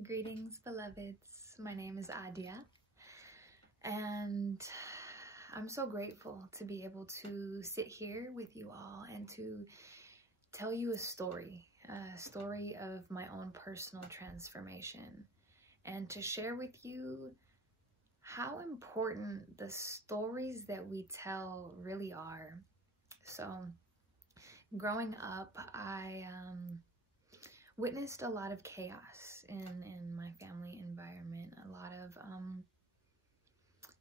Greetings, beloveds. My name is Aadhya, and I'm so grateful to be able to sit here with you all and to tell you a story of my own personal transformation, and to share with you how important the stories that we tell really are. So, growing up, I witnessed a lot of chaos in my family environment, a lot of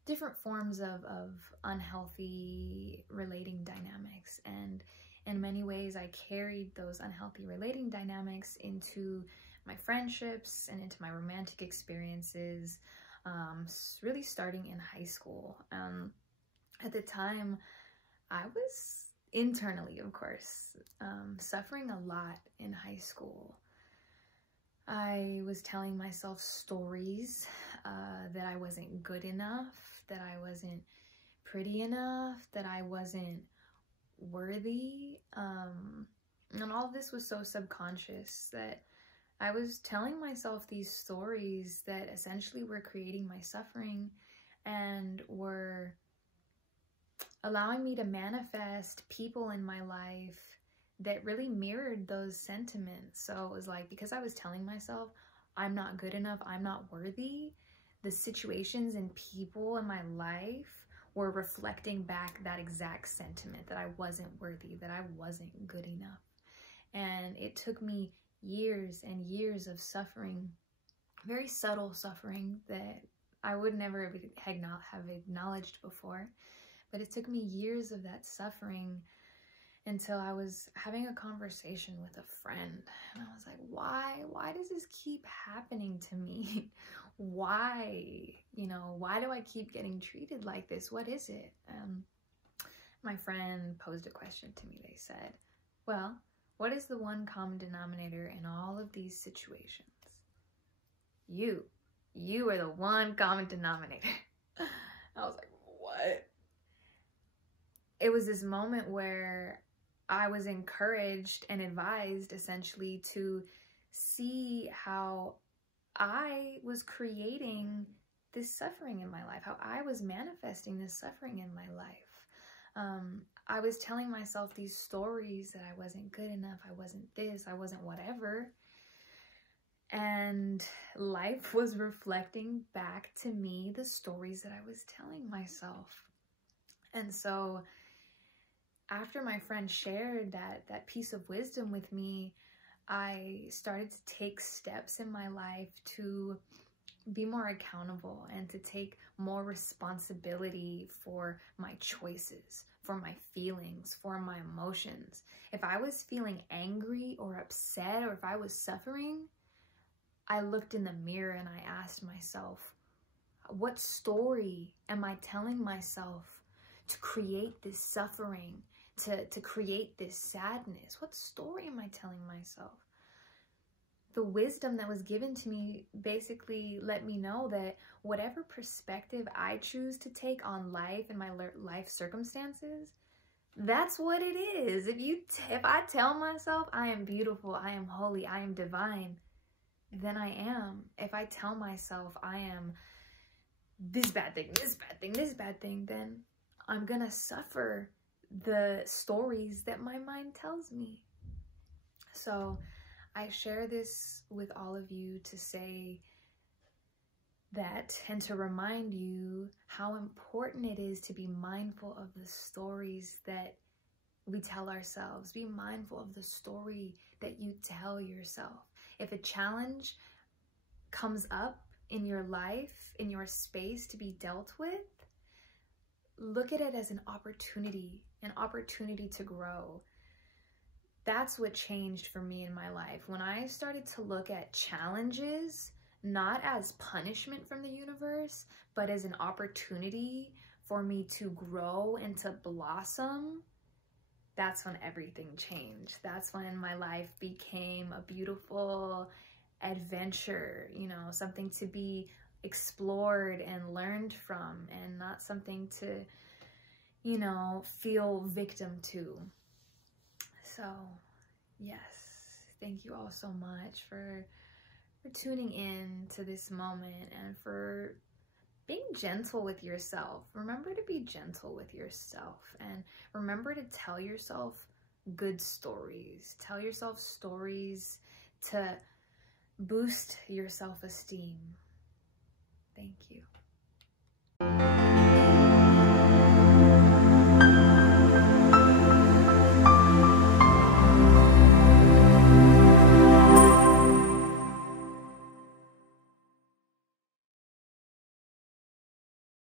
different forms of unhealthy relating dynamics, and in many ways I carried those unhealthy relating dynamics into my friendships and into my romantic experiences, really starting in high school. At the time, I was internally, of course, suffering a lot in high school. I was telling myself stories that I wasn't good enough, that I wasn't pretty enough, that I wasn't worthy. And all of this was so subconscious that I was telling myself these stories that essentially were creating my suffering and were allowing me to manifest people in my life that really mirrored those sentiments. So it was like, because I was telling myself I'm not good enough, I'm not worthy, the situations and people in my life were reflecting back that exact sentiment, that I wasn't worthy, that I wasn't good enough. And it took me years and years of suffering, very subtle suffering that I would never have acknowledged before. But it took me years of that suffering until I was having a conversation with a friend. And I was like, why does this keep happening to me? Why do I keep getting treated like this? What is it? My friend posed a question to me. They said, well, what is the one common denominator in all of these situations? You are the one common denominator. I was like, what? It was this moment where I was encouraged and advised essentially to see how I was creating this suffering in my life, how I was manifesting this suffering in my life. I was telling myself these stories that I wasn't good enough, I wasn't this, I wasn't whatever. And life was reflecting back to me the stories that I was telling myself. And so after my friend shared that piece of wisdom with me, I started to take steps in my life to be more accountable and to take more responsibility for my choices, for my feelings, for my emotions. If I was feeling angry or upset, or if I was suffering, I looked in the mirror and I asked myself, what story am I telling myself to create this suffering, to create this sadness? What story am I telling myself? The wisdom that was given to me basically let me know that whatever perspective I choose to take on life and my life circumstances, that's what it is. If I tell myself I am beautiful, I am holy, I am divine, then I am. If I tell myself I am this bad thing, this bad thing, this bad thing, then I'm gonna suffer the stories that my mind tells me. So I share this with all of you to say that, and to remind you how important it is to be mindful of the stories that we tell ourselves. Be mindful of the story that you tell yourself. If a challenge comes up in your life, in your space to be dealt with, look at it as an opportunity to grow. That's what changed for me in my life. When I started to look at challenges, not as punishment from the universe, but as an opportunity for me to grow and to blossom, that's when everything changed. That's when my life became a beautiful adventure, something to be explored and learned from, and not something to, feel victim to. So yes, thank you all so much for tuning in to this moment and for being gentle with yourself. Remember to be gentle with yourself, and remember to tell yourself good stories. Tell yourself stories to boost your self-esteem. Thank you.